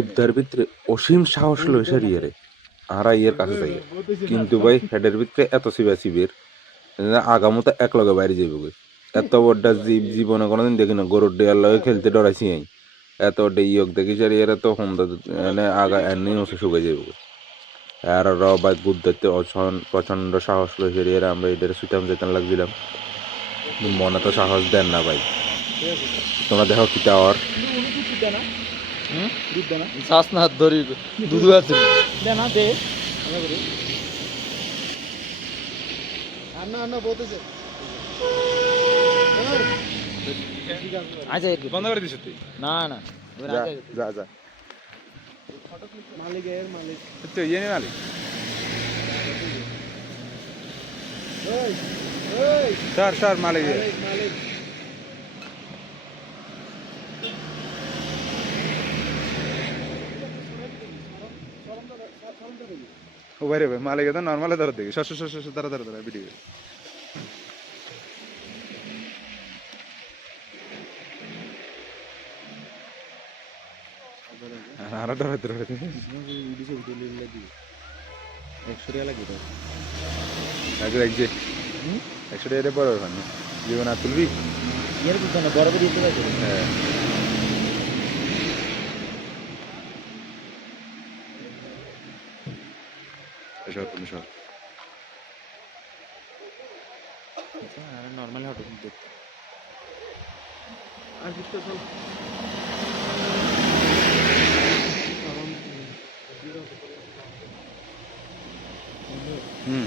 উদ্ধার ভিতরে অসীম সাহস লইছে রিয়ারে আর ইয়ের কাছে যাই কিন্তু ভাই হেডের ভিতরে এত শিবা শিবির আগামতো এক লগে বাইরে যাইব এত বড়টা জীবনে কোনোদিন দেখি না গরুর ডেয়ার লগে খেলতে ডরাইছি এত ইয়ক দেখি আর এরা তো হোম মানে আগা এমনি ওসে শুকে যাইব আর র বাইক বুদ্ধতে প্রচন্ড সাহস লইছে এরা আমরা এদের সুইতাম যেতাম লাগছিলাম মনে তো সাহস দেন না ভাই তোমরা দেখো কি টাওয়ার শ্বাস না ধরি দুধু আছে না দে আচ্ছা বন্ধ করে দিছিস তুই না না যা যা মালিকের মালিক তো ইয়ে নে মালিক সর মালিক মালিক ও বাইরে ভাই মালিক তো নরমালে ধরে দেখি সর তারা ভিডিও আর ধরে একশো 100 টাকা বড় ব্যাপার না জীবন আর তুলবি এর পিছনে বড় করে দিতে পারবে হ্যাঁ সর তুমি সর আর নরমাল হটো কিন্তু আর কিছু চল হুম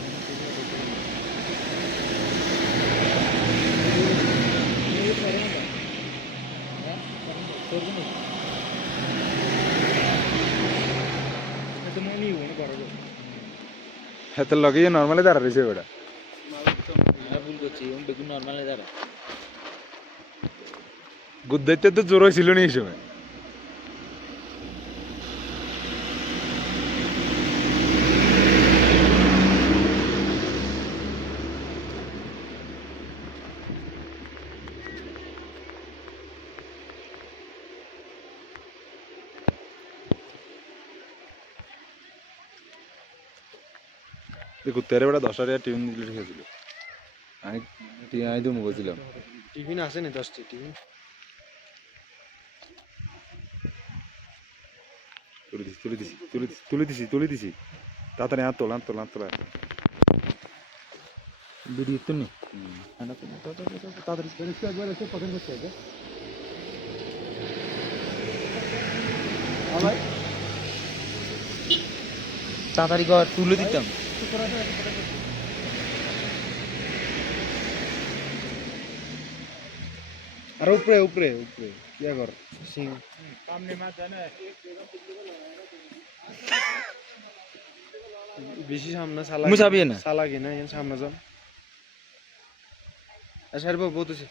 হাতে লগিয়ে নরমালি দাঁড়া রয়েছে ওটা ভুল করছি বেগুন নরমালে দাঁড়া গুদ্দাইতে তো জোর হয়েছিল না এই সময় কুত্তারে বেড়া 10 টাকা টিফিন দিলে রেখেছিল আমি তো মুখছিলাম টিফিন আছে না 10টি টিফিন তুলে দিছি তাড়াতাড়ি হাত তোলা ভিডিও তো নেই তাড়াতাড়ি একবার এসে পছন্দ করতে হবে তাড়াতাড়ি কর তুলে দিতাম আর উপরে ইয়া কর সিং বেশি সামনে সালা মুসাবি না সালা কিনা সামনে যান আচ্ছা বহুত আছে